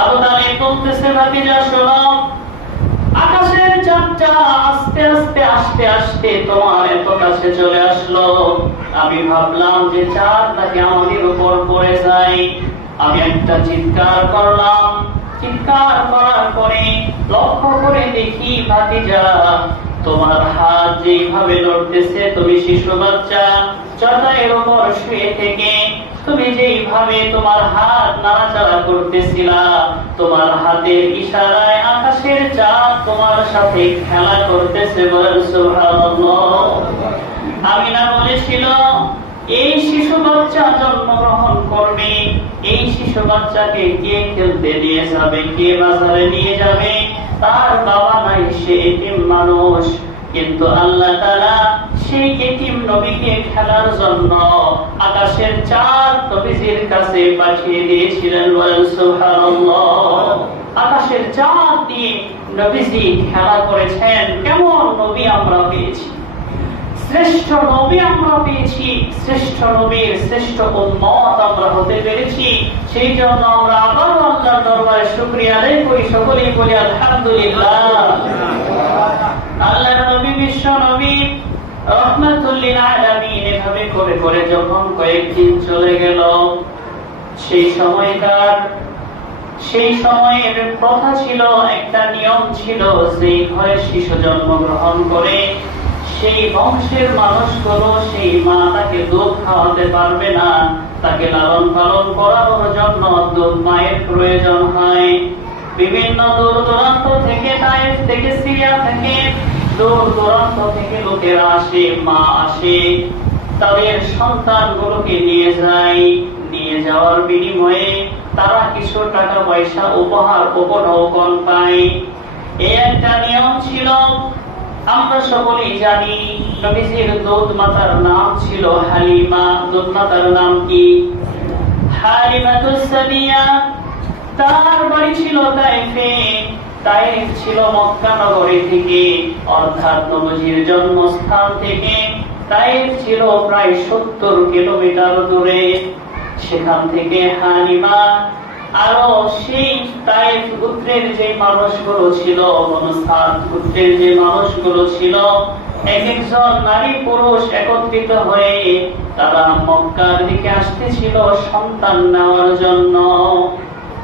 আবু তালিব বলতেছে, ভাতিজা শোনো, আকাশের চাঁদটা আস্তে আস্তে আস্তে আস্তে তোমার এত কাছে চলে আসলো, আমি ভাবলাম যে চাঁদটাকে আমাদের উপর পড়ে যায়। আমি একটা চিৎকার করলাম, চিৎকার করার পরে লক্ষ্য করে দেখি ভাতিজা তোমার হাত যেভাবে লড়তেছে, তুমি শিশু বাচ্চা চাঁদের উপর শুয়ে থেকে তুমি যেইভাবে তোমার হাত নাড়াচাড়া করতেছিলা, তোমার হাতের ইশারায় আকাশের চাঁদ তোমার সাথে খেলা করতেছে। বলেন সুবহানাল্লাহ। আমিনা বলেছিল, এই শিশু বাচ্চা জন্মগ্রহণ করবে, এই শিশু বাচ্চাকে কে খেলতে নিয়ে যাবে, কে বাজারে নিয়ে যাবে, তার বাবা নাই, সে এতিম মানুষ। কিন্তু আল্লাহ তাআলা সেই এতিম নবীকে খেলার জন্য আকাশের চাঁদ নবীজির কাছে পাঠিয়ে দিয়েছিলেন। বলেন সুবহানাল্লাহ। আকাশের চাঁদ দিয়ে নবীজি খেলা করেছেন। কেমন নবী আমরা পেয়েছি, শ্রেষ্ঠ নবী আমরা পেয়েছি, শ্রেষ্ঠ নবীর শ্রেষ্ঠ উম্মত আমরা হতে পেরেছি। সেই জন্য আমরা আবার আল্লাহর দরবারে শুকরিয়া আদায় করি, সকলেই বলি আলহামদুলিল্লাহ। আল্লাহর নবী, বিশ্ব নবী, রাহমাতুল লিল আলামিন এভাবে করে করে যখন কয়েকদিন চলে গেল, সেই সময়ের প্রথা ছিল, একটা নিয়ম ছিল, যে ঘরে শিশু জন্মগ্রহণ করে সেই বংশের মানুষগুলো, সেই মা তাকে দুধ খাওয়াতে পারবে না, তাকে লালন পালন করানোর জন্য দুধ মায়ের প্রয়োজন হয়। বিভিন্ন দূর দূরান্ত থেকে, তায়েফ থেকে, সিরিয়া থেকে, দূর দূরান্ত থেকে লোকেরা আসে, মা আসে, তাদের সন্তানগুলোকে নিয়ে যায়। নিয়ে যাওয়ার বিনিময়ে তারা কিছু টাকা পয়সা উপহার উপঢৌকন পায়। এই একটা নিয়ম ছিল। আমরা সকলেই জানি নবীজির দুধ মাতার নাম ছিল হালিমা। দুধ মাতার নাম কি? হালিমাতুস সাদিয়া। তার বাড়ি ছিল তায়েফে। তায়েফ ছিল মক্কা নগরী থেকে, অর্থাৎ নবীজির জন্মস্থান থেকে তায়েফ ছিল প্রায় 70 কিলোমিটার দূরে। সেখান থেকে হালিমা আরো সেই তায়েফ গোত্রের যে মানুষগুলো ছিল, বনসাদ গোত্রের যে মানুষগুলো ছিল, এক একজন নারী পুরুষ একত্রিত হয়ে তারা মক্কার দিকে আসতেছিল সন্তান নেওয়ার জন্য।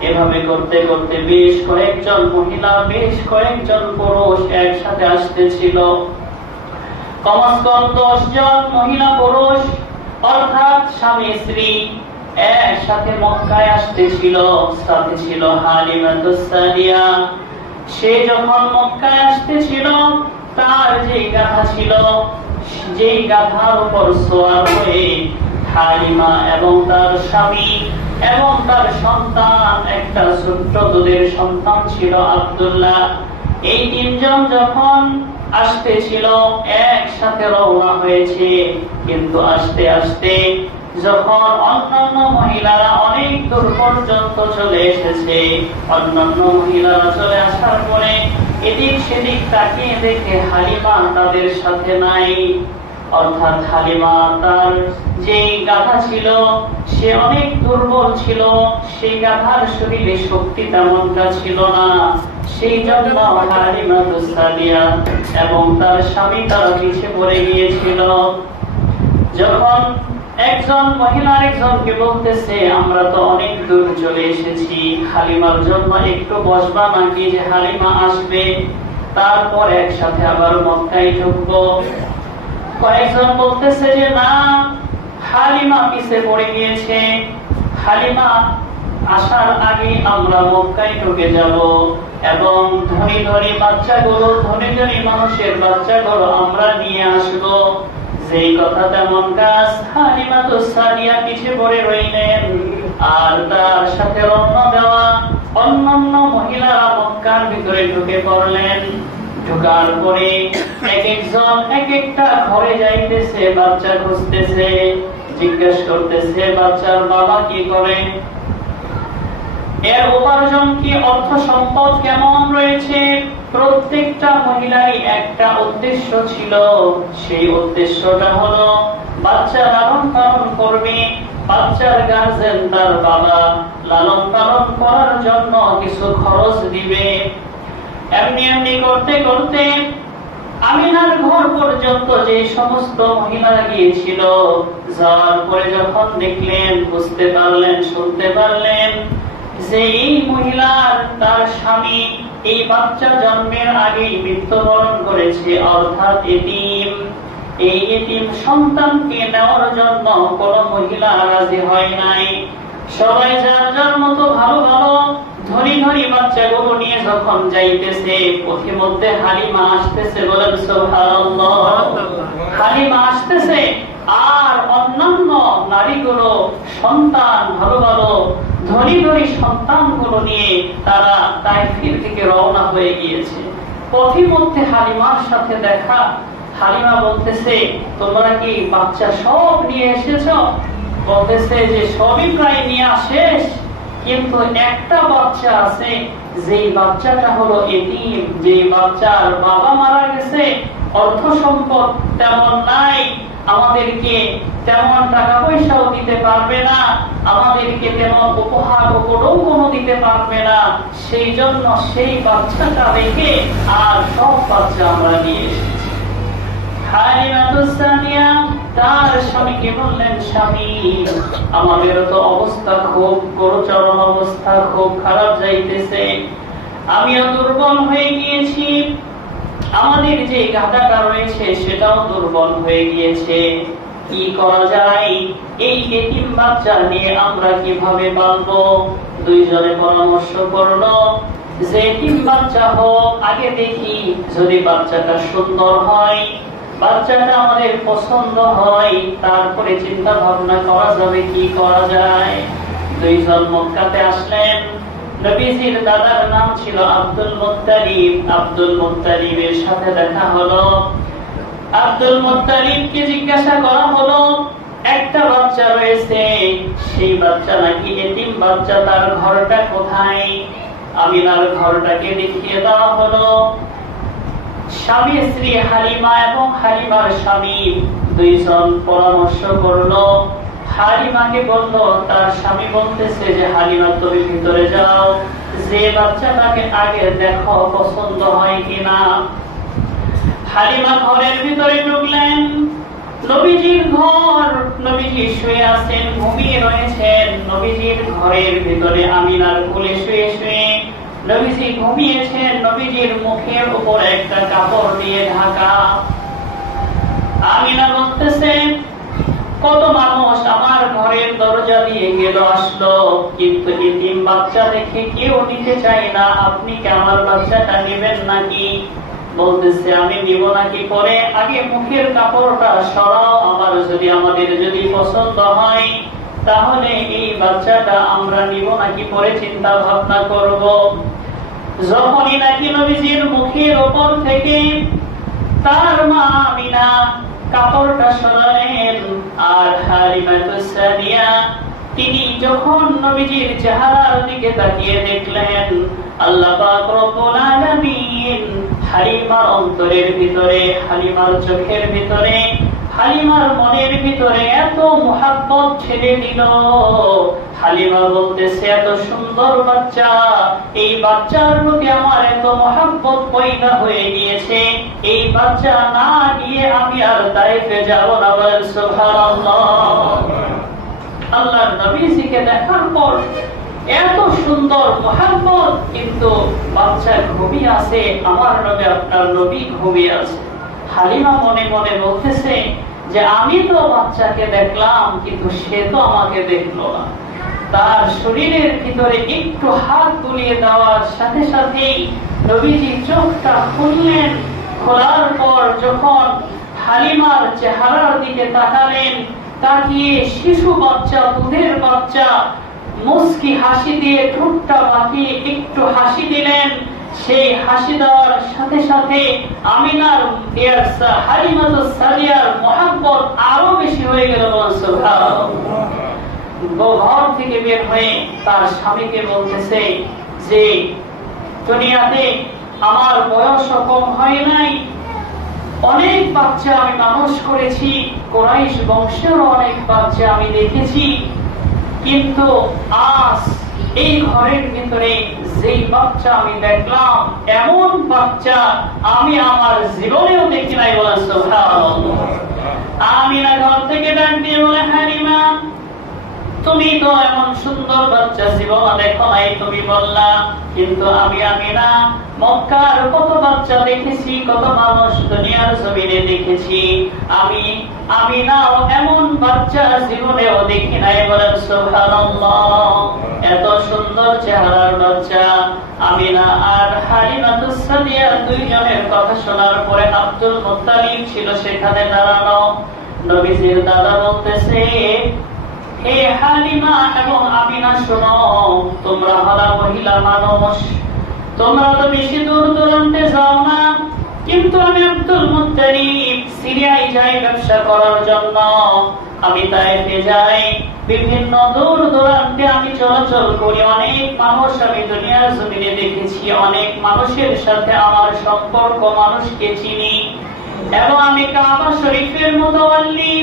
এভাবে করতে করতে বেশ কয়েকজন মহিলা, বেশ কয়েকজন পুরুষ একসাথে আসতেছিল। কমস কম 10 জন মহিলা পুরুষ, অর্থাৎ স্বামী স্ত্রী একসাথে মক্কায় আসতেছিল। সাথে ছিল হালিমাতুস সাদিয়া। সে যখন মক্কায় আসতেছিল, তার যে গাধা ছিল, যেই গাধার উপর সওয়ার হয়ে হালিমা এবং তার স্বামী এবং তার সন্তান, একটা ছোট্ট দুধের সন্তান ছিল আব্দুল্লাহ, এই তিনজন যখন আসতেছিল, একসাথে রওনা হয়েছে। কিন্তু আস্তে আস্তে যখন অন্যান্য মহিলারা অনেক দূর পর্যন্ত চলে এসেছে, অন্যান্য মহিলারা চলে আসার পরে এদিক সেদিক তাকিয়ে দেখে হালিমা তাদের সাথে নাই। অর্থাৎ হালিমা, তার যে গাধা ছিল সে অনেক দুর্বল ছিল, সেই গাধার শরীরে শক্তি তেমনটা ছিল না। সেই জন্য হালিমাতুস সাদিয়া এবং তার স্বামী তারা পিছে পড়ে গিয়েছিল। যখন একজন মহিলা আরেকজনকে বলতেছে, আমরা তো অনেক দূর চলে এসেছি, হালিমার জন্য একটু বসবা নাকি, যে হালিমা আসবে, তারপর একসাথে আবার মক্কায় ঢুকবো। কয়েকজন বলতেছে যে না, হালিমা পিছে পড়ে গিয়েছে, হালিমা আসার আগে আমরা মক্কায় ঢুকে যাব এবং ধনী ধনী বাচ্চাগুলো, ধনী ধনী মানুষের বাচ্চাগুলো আমরা নিয়ে আসবো। যেই কথা তেমন কাজ, হালিমাতুস সাদিয়া পিছে পড়ে রইলেন। আর তার সাথে রওনা দেওয়া অন্যান্য মহিলারা মক্কার ভিতরে ঢুকে পড়লেন। ঢোকার পরে এক একজন এক একটা ঘরে যাইতেছে, বাচ্চা খুঁজতেছে, জিজ্ঞেস করতেছে বাচ্চার বাবা কি করে, এর উপার্জন কি, অর্থ সম্পদ কেমন রয়েছে। প্রত্যেকটা মহিলারই একটা উদ্দেশ্য ছিল। সেই উদ্দেশ্যটা হলো বাচ্চা লালন পালন করবে, বাচ্চার গার্জেন তার বাবা, লালন পালন করার জন্য কিছু খরচ দিবে। এমনি এমনি করতে করতে আমিনার ঘর পর্যন্ত যে সমস্ত মহিলারা গিয়েছিল, যাওয়ার পরে যখন দেখলেন, বুঝতে পারলেন, শুনতে পারলেন যে এই মহিলার তার স্বামী এই বাচ্চা জন্মের আগেই মৃত্যুবরণ করেছে, অর্থাৎ এতিম। এই এতিম সন্তানকে নেওয়ার জন্য কোন মহিলা রাজি হয় নাই। সবাই যার যার মতো ভালো ভালো ধনী ধনী বাচ্চাগুলো নিয়ে যখন যাইতেছে, পথিমধ্যে হালিমা আসতেছে, বলেন সুবহানাল্লাহ। হালিমা আসতেছে আর অন্যান্য নারীগুলো সন্তান, ভালো ভালো ধনী ধনী সন্তানগুলো নিয়ে তারা তাইফের থেকে রওনা হয়ে গিয়েছে। পথিমধ্যে হালিমার সাথে দেখা। হালিমা বলতেছে, তোমরা কি বাচ্চা সব নিয়ে এসেছো? বলতেছে যে সবই প্রায় নিয়ে শেষ, কিন্তু একটা বাচ্চা আছে, যেই বাচ্চাটা হলো এতিম, যে বাচ্চার বাবা মারা গেছে, অর্থ সম্পদ তেমন নাই, আমাদেরকে তেমন টাকা পয়সাও দিতে পারবে না, আমাদেরকে তেমন উপহার উপরও কোনো দিতে পারবে না, সেই জন্য সেই বাচ্চাটা রেখে আর সব বাচ্চা আমরা নিয়ে এসেছি। তার স্বামীকে বললেন, স্বামী, আমাদের তো অবস্থা খুব গুরুচরণ অবস্থা, খুব খারাপ যাইতেছে, আমিও দুর্বল হয়ে গিয়েছি, আমাদের যে গাধাটা রয়েছে সেটাও দুর্বল হয়ে গিয়েছে, কি করা যায়? এই এতিম বাচ্চা নিয়ে আমরা কিভাবে পালবো? দুইজনে পরামর্শ করলো যে এতিম বাচ্চা হোক, আগে দেখি যদি বাচ্চাটা সুন্দর হয়, বাচ্চাটা আমাদের পছন্দ হয়, তারপরে চিন্তা ভাবনা করা যাবে কি করা যায়। দুইজন মক্কাতে আসলেন। নবীজির দাদার নাম ছিল আব্দুল মুত্তালিব। আব্দুল মুত্তালিবের সাথে দেখা হলো। আব্দুল মুত্তালিবকে জিজ্ঞাসা করা হলো, একটা বাচ্চা রয়েছে, সেই বাচ্চা নাকি এতিম বাচ্চা, তার ঘরটা কোথায়? আমিনার ঘরটাকে দেখিয়ে দেওয়া হলো। স্বামী স্ত্রী হালিমা এবং হালিমার স্বামী দুইজন পরামর্শ করলো। হালিমাকে বলল, তার স্বামী বলতেছে যে হালিমা তুমি ভিতরে যাও, যে বাচ্চাটাকে আগে দেখো পছন্দ হয় কিনা। হালিমা ঘরের ভিতরে ঢুকলেন। নবীজির ঘর, নবীজি শুয়ে আছেন, ঘুমিয়ে রয়েছেন। নবীজির ঘরের ভিতরে আমিনার কোলে শুয়ে শুয়ে নবীজি ঘুমিয়েছেন। নবীজির মুখের উপর একটা কাপড় দিয়ে ঢাকা। আমিনা বলতেছে, কত মানুষ আমার ঘরের দরজা দিয়ে গেল আসলো, কিন্তু এতিম বাচ্চা দেখে কেউ নিতে চায় না, আপনি কি আমার বাচ্চাটা নেবেন নাকি? বলতেছে, আমি নিব নাকি পরে, আগে মুখের কাপড়টা সরাও, আমাদের যদি পছন্দ হয় তাহলে এই বাচ্চাটা আমরা নিব নাকি পরে চিন্তা ভাবনা করব। যখনই নাকি নবীজির মুখের উপর থেকে তার মা আমিনা কাপড়টা সরালেন, আর হালিমাতুস সাদিয়া তিনি যখন নবীজির চেহারার দিকে তাকিয়ে দেখলেন, আল্লাহ পাক রব্বুল আলামিন হালিমার অন্তরের ভিতরে, হালিমার চোখের ভিতরে, হালিমার মনের ভিতরে এত মুহাব্বত ছেড়ে দিল। হালিমা বলতেছে, এত সুন্দর বাচ্চা, এই বাচ্চার প্রতি আমার এত মুহাব্বত পয়দা হয়ে গিয়েছে, এই বাচ্চা না নিয়ে আমি আর তাইফে যাব না। বলেন সুবহানাল্লাহ। আল্লাহর নবীজিকে দেখার পর এত সুন্দর মুহাব্বত, কিন্তু বাচ্চা ঘুমিয়ে আছে, আমার নবী আপনার নবী ঘুমিয়ে আছে। হালিমা মনে মনে বলতেছে যে আমি তো বাচ্চাকে দেখলাম, কিন্তু সে তো আমাকে দেখলো না। তার শরীরের ভিতরে একটু হাত তুলিয়ে দেওয়ার সাথে সাথেই নবীজি চোখটা খুললেন। খোলার পর যখন হালিমার চেহারার দিকে তাকালেন, তাকিয়ে শিশু বাচ্চা, দুধের বাচ্চা, মুস্কি হাসি দিয়ে ঠোঁটটা বাঁকিয়ে একটু হাসি দিলেন। সেই হাসি দেওয়ার সাথে সাথে আমিনার হালিমাতুস সাদিয়ার মুহাব্বত আরো বেশি হয়ে গেল। ঘর থেকে বের হয়ে তার স্বামীকে বলতেছে যে দুনিয়াতে আমার বয়স কম হয় নাই, অনেক বাচ্চা আমি মানুষ করেছি, কুরাইশ বংশের অনেক বাচ্চা আমি দেখেছি, কিন্তু আজ এই ঘরের ভিতরে যেই বাচ্চা আমি দেখলাম, এমন বাচ্চা আমি আমার জীবনেও দেখি নাই। বলেন সুবহানাল্লাহ। আমিনা ঘর থেকে ডাক দিয়ে বলে, হালিমা তুমি তো এমন সুন্দর বাচ্চা জীবনে দেখো নাই, তুমি বললা, কিন্তু আমি আমিনা মক্কার কত বাচ্চা দেখেছি, কত মানুষ দুনিয়ার জমিনে দেখেছি, আমি আমিনাও এমন বাচ্চা জীবনেও দেখি নাই। বলেন সুবহানাল্লাহ। এত সুন্দর চেহারার বাচ্চা। আমিনা আর হালিমাতুস সাদিয়া দুইজনের কথা শোনার পরে আব্দুল মুত্তালিব ছিল সেখানে দাঁড়ানো। নবীজির দাদা বলতেছে, হে হালিমা এবং আমিনা শোনো, তোমরা হলা মহিলা মানুষ, তোমরা তো বেশি দূর দূরান্তে যাও না, কিন্তু আমি আব্দুল মুত্তালিব সিরিয়ায় যাই ব্যবসা করার জন্য, আমি তাইফে যাই, বিভিন্ন দূর দূরান্তে আমি চলাচল করি, অনেক মানুষ আমি দুনিয়ার জমিনে দেখেছি, অনেক মানুষের সাথে আমার সম্পর্ক, মানুষকে চিনি, এবং আমি কাবা শরীফের মুতাওয়াল্লি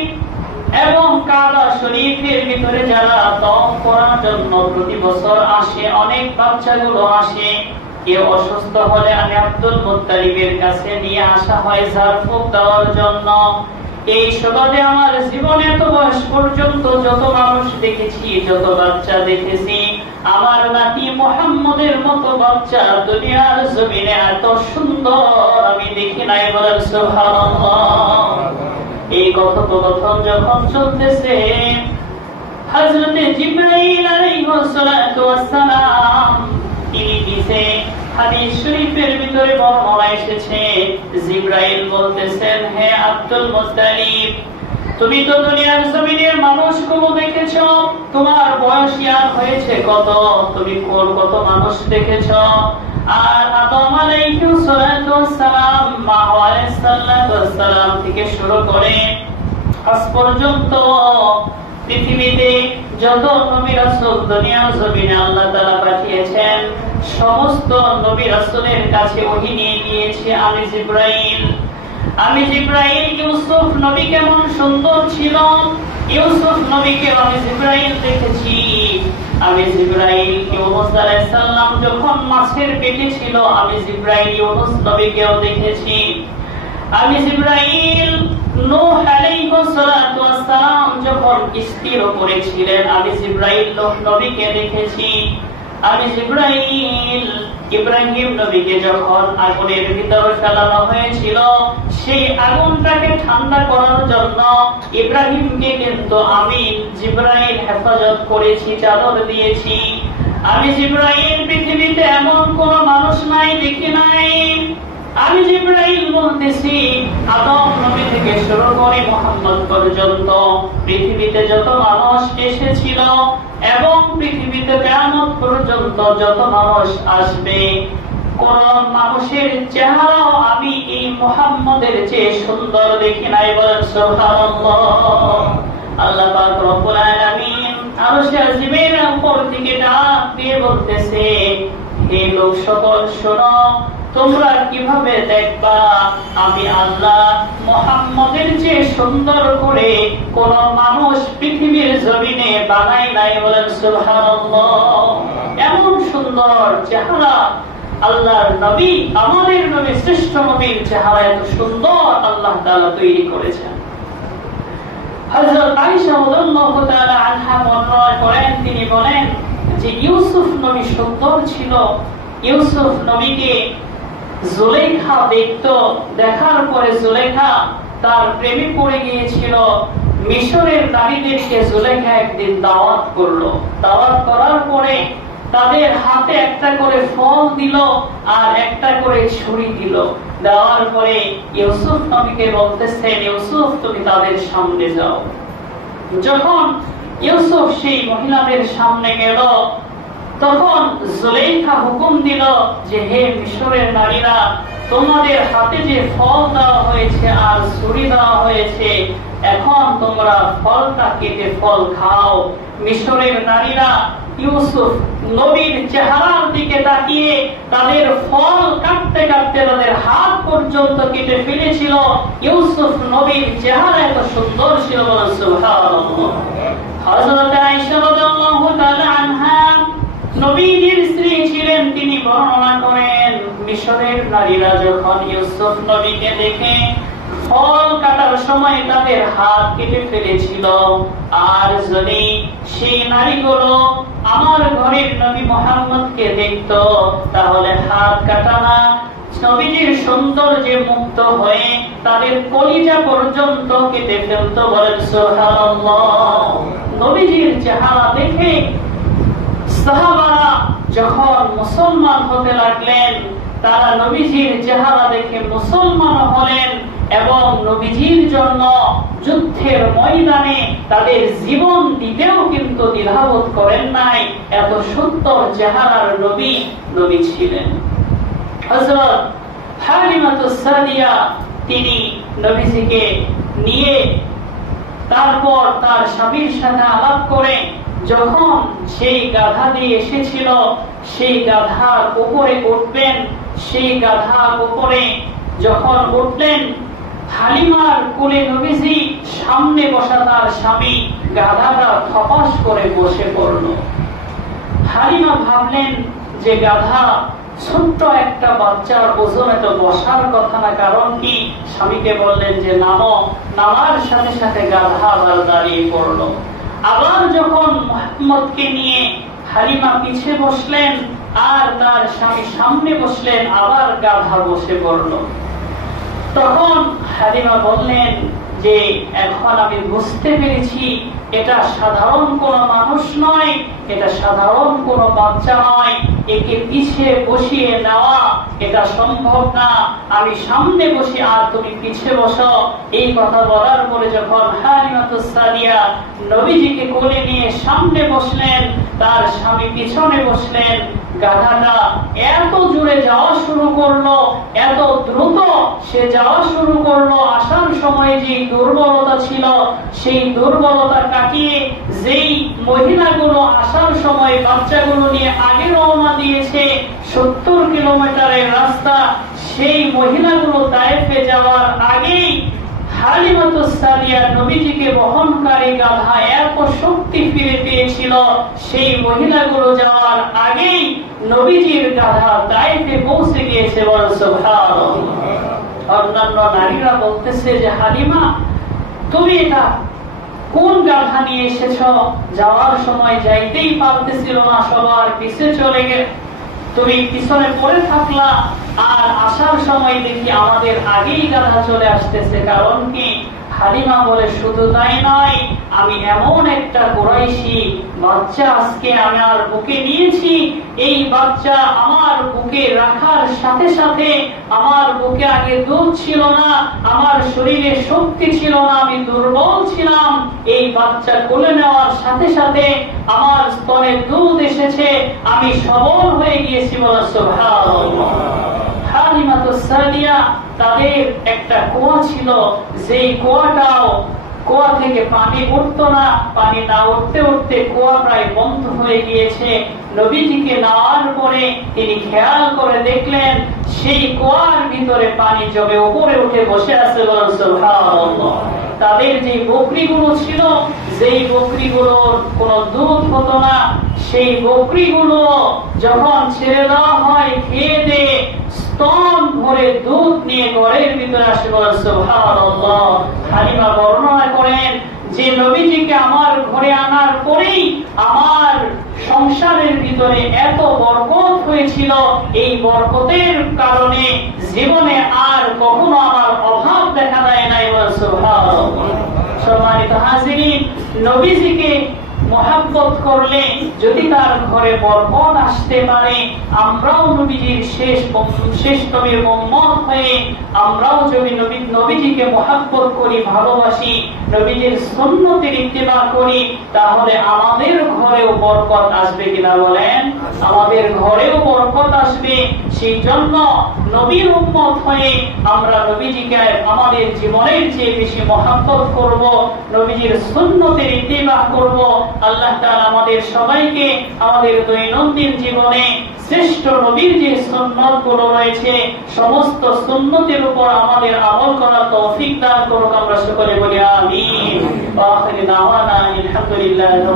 এবং কাবা শরীফের ভিতরে যারা তওয়াফ করার জন্য প্রতি বছর আসে, অনেক বাচ্চাগুলো আসে, কেউ অসুস্থ হলে আমি আব্দুল মুত্তালিবের কাছে নিয়ে আসা হয় ঝাড়ফুঁক দেওয়ার জন্য। এই সুবাদে আমার জীবনে এত বয়স পর্যন্ত যত মানুষ দেখেছি, যত বাচ্চা দেখেছি, আমার নাতি মুহাম্মদের মতো বাচ্চা দুনিয়ার জমিনে এত সুন্দর আমি দেখি নাই। বলেন সুবহানাল্লাহ। এই কথোপকথন যখন চলতেছে, হযরতে জিবরাইল আলাইহিস সালাতু ওয়াস সালাম তিনি পিছে হাদিস শরীফের ভিতরে বর্ণনা এসেছে, জিবরাইল বলতেছেন, হে আব্দুল মুত্তালিব, তুমি তো দুনিয়ার জমিনের মানুষগুলো দেখেছো, তোমার বয়স ইয়ার হয়েছে কত, তুমি কত মানুষ দেখেছো, আর আদম আলাইহিস সালাতু ওয়াস সালাম, হাওয়া আলাইহিস সালাতু ওয়াস সালাম থেকে শুরু করে আজ পর্যন্ত পৃথিবীতে যত নবী রাসূল দুনিয়ার জমিনে আল্লাহ তাআলা পাঠিয়েছেন, সমস্ত নবী রাসূলের কাছে ওহী নিয়ে গিয়েছে আমি জিবরাইল। আমি জিবরাইল ইউসুফ নবী কেমন সুন্দর ছিল, ইউসুফ নবীকে আমি জিবরাইল দেখেছি। আমি জিবরাইল ইউনুস আলাইহিস সালাম যখন মাছের পেটে ছিল, আমি জিবরাইল ইউনুস নবীকেও দেখেছি। আমি জিবরাইল নূহ আলাইহিস সালাতু ওয়াস সালাম যখন কিস্তির উপরে ছিলেন, আমি জিবরাইল নূহ নবীকে দেখেছি। আমি জিবরাইল ইব্রাহিম নবীকে যখন আগুনের ভিতরে ফেলানো হয়েছিল, সেই আগুনটাকে ঠান্ডা করার জন্য ইব্রাহিমকে কিন্তু আমি জিবরাইল হেফাজত করেছি, চাদর দিয়েছি। আমি জিবরাইল পৃথিবীতে এমন কোন মানুষ নাই, দেখি নাই। আমি জিবরাইল বলতেছি, আদম নবী থেকে শুরু করে মুহাম্মদ পর্যন্ত পৃথিবীতে যত মানুষ এসেছিল এবং পৃথিবীতে কিয়ামত পর্যন্ত যত মানুষ আসবে, কোন মানুষের চেহারাও আমি এই মুহাম্মদের চেয়ে সুন্দর দেখি নাই। বলেন সুবহানাল্লাহ। আল্লাহ পাক রব্বুল আলামিন আরশে আজিমের উপর থেকে ডাক দিয়ে বলতেছে, হে লোক সকল শোনো, তোমরা কিভাবে দেখবা আমি আল্লাহ মুহাম্মদের চেয়ে সুন্দর করে কোন মানুষ পৃথিবীর জমিনে বানাই নাই। বলেন সুবহানাল্লাহ। এমন সুন্দর চেহারা আল্লাহর নবী, আমাদের নবী, শ্রেষ্ঠ নবীর চেহারা এত সুন্দর আল্লাহ তাআলা তৈরি করেছেন। হযরত আয়েশা রাদিয়াল্লাহু তাআলা আনহা বর্ণনা করেন, তিনি বলেন যে ইউসুফ নবী সুন্দর ছিল। ইউসুফ নবীকে জুলেখা দেখতো, দেখার পরে জুলেখা তার প্রেমে পড়ে গিয়েছিল। মিশরের নারীদেরকে জুলেখা একদিন দাওয়াত করলো। দাওয়াত করার পরে তাদের হাতে একটা করে ফল দিল আর একটা করে ছুরি দিল। দেওয়ার পরে ইউসুফ নবীকে বলতেছেন, ইউসুফ তুমি তাদের সামনে যাও। যখন ইউসুফ সেই মহিলাদের সামনে গেল, তখন জুলেখা হুকুম দিল যে হে মিশরের নারীরা, তোমাদের হাতে যে ফল দেওয়া হয়েছে আর ছুরি দেওয়া হয়েছে, এখন তোমরা ফলটা কেটে ফল খাও। মিশরের নারীরা ইউসুফ নবীর চেহারার দিকে তাকিয়ে তাদের ফল কাটতে কাটতে তাদের হাত পর্যন্ত কেটে ফেলেছিল। ইউসুফ নবীর চেহারা এত সুন্দর ছিল। বলেন সুবহানাল্লাহ। হযরত আয়েশা রাদিয়াল্লাহু তাআলা আনহা নবীজির স্ত্রী ছিলেন, তিনি বর্ণনা করেন মিশরের নারীরা যখন ইউসুফ নবীকে দেখে ফল কাটার সময় তাদের হাত কেটে ফেলেছিল, আর যদি সেই নারীগুলো আমার ঘরের নবী মুহাম্মদকে দেখত তাহলে হাত কাটা না, নবীজির সৌন্দর্যে মুক্ত হয়ে তাদের কলিজা পর্যন্ত কেটে ফেলত। বলেন সুবহানাল্লাহ। নবীজির চেহারা দেখে সাহাবারা যখন মুসলমান হতে লাগলেন, তারা নবীজির চেহারা দেখে মুসলমান হলেন এবং নবীজির জন্য যুদ্ধের ময়দানে তাদের জীবন দিতেও কিন্তু দ্বিধাবোধ করেন নাই। এত সুন্দর চেহারার নবী ছিলেন। হযরত হালিমাতুস সাদিয়া তিনি নবীজিকে নিয়ে তারপর তার স্বামীর সাথে আলাপ করে যখন সেই গাধা দিয়ে এসেছিল সেই গাধার উপরে উঠবেন, সেই গাধার উপরে যখন উঠলেন, হালিমার কোলে নবীজি, সামনে বসা তার স্বামী, গাধাটা থপাস করে বসে পড়ল। হালিমা ভাবলেন যে গাধা ছোট্ট একটা বাচ্চার ওজনে তো বসার কথা না, কারণ কি? স্বামীকে বললেন যে নামো, নামার সাথে সাথে গাধা আবার দাঁড়িয়ে পড়লো। আবার যখন মুহাম্মদকে নিয়ে হালিমা পিছে বসলেন আর তার স্বামী সামনে বসলেন, আবার গাধা বসে পড়ল। তখন হালিমা বললেন যে এখন আমি বুঝতে পেরেছি এটা সাধারণ কোন মানুষ নয়, এটা সাধারণ কোন বাচ্চা নয়, একে পিছে বসিয়ে নেওয়া এটা সম্ভব না, আমি সামনে বসি আর তুমি পিছে বসো। এই কথা বলার পরে যখন হালিমাতুস সাদিয়া নবীজিকে কোলে নিয়ে সামনে বসলেন, তার স্বামী পিছনে বসলেন, গাধাটা এত জোরে যাওয়া শুরু করলো, এত দ্রুত সে যাওয়া শুরু করলো, আসার সময় যে দুর্বলতা ছিল সেই দুর্বলতা কাটিয়ে যেই মহিলাগুলো আসার সময় বাচ্চাগুলো নিয়ে আগে রওনা দিয়েছে 70 কিলোমিটারের রাস্তা, সেই মহিলাগুলো তায়েফে যাওয়ার আগেই হালিমাতুস সাদিয়া নবীজিকে বহনকারী গাধা এত শক্তি ফিরে পেয়েছিল, সেই মহিলাগুলো যাওয়ার আগেই নবীজির গাধা তায়েফে পৌঁছে গিয়েছে। বলেন সুবহানাল্লাহ। অন্যান্য নারীরা বলতেছে যে হালিমা তুমি এটা কোন গাধা নিয়ে এসেছো? যাওয়ার সময় যাইতেই পারতেছিল না, সবার পিছে চলে গেলে তুমি পিছনে পড়ে থাকলা, আর আসার সময় দেখি আমাদের আগেই গাধা চলে আসতেছে। কারণ কি? হালিমা বলে শুধু তাই নয়, আমি এমন একটা কুরাইশি বাচ্চা আজকে আমার বুকে নিয়েছি, এই বাচ্চা আমার বুকে রাখার সাথে সাথে আমার বুকে আগে দুধ ছিল না, আমার শরীরে শক্তি ছিল না, আমি দুর্বল ছিলাম, এই বাচ্চা কোলে নেওয়ার সাথে সাথে আমার স্তনে দুধ এসেছে, আমি সবল হয়ে গিয়েছি। বলা সুবহানাল্লাহ। হালিমাতুস সাদিয়া তাদের একটা কুয়া ছিল, যেই কুয়া থেকে পানি উঠতো না, পানি না উঠতে উঠতে কুয়া প্রায় বন্ধ হয়ে গিয়েছে। নবীজিকে নেওয়ার পরে তিনি খেয়াল করে দেখলেন সেই কুয়ার ভিতরে পানি জমে উপরে উঠে বসে আছে। সুবহানাল্লাহ। তাদের যে বকরিগুলো ছিল, যেই বকরিগুলোর কোনো দুধ হতো না, সেই বকরিগুলো যখন ছেড়ে দেওয়া হয় খেয়ে দিয়ে স্তন ভরে দুধ নিয়ে ঘরের ভিতরে আসে। সুবহানাল্লাহ। হালিমা বর্ণনা করেন যে নবীজিকে আমার ঘরে আনার পরেই আমার সংসারের ভিতরে এত বরকত হয়েছিল, এই বরকতের কারণে জীবনে আর কখনো আমার অভাব দেখা দেয় নাই। সুবহানাল্লাহ। সম্মানিত হাজিরিন, নবীজিকে মহাব্বত করলে যদি তার ঘরে বরকত আসতে পারে, আমরাও নবীজির শেষ নবীর উম্মত হয়ে আমরাও যদি নবীজিকে মহাব্বত করি, ভালোবাসি, নবীজির সুন্নতের ইত্তেবা করি, তাহলে আমাদের ঘরেও বরকত আসবে কিনা বলেন? আমাদের ঘরেও বরকত আসবে। সেই জন্য নবীর উম্মত হয়ে আমরা নবীজিকে আমাদের জীবনের চেয়ে বেশি মহাব্বত করব, নবীজির সুন্নতের ইত্তেবা করব। আল্লাহ তাআলা আমাদের সবাইকে আমাদের দৈনন্দিন জীবনে শ্রেষ্ঠ নবীর যে সুন্নাত গুলো রয়েছে সমস্ত সুন্নতের উপর আমাদের আমল করার তৌফিক দান করুক। আমরা সকলে বলি আমিন। ওয়া আখিরু দাওয়ানা আলহামদুলিল্লাহ।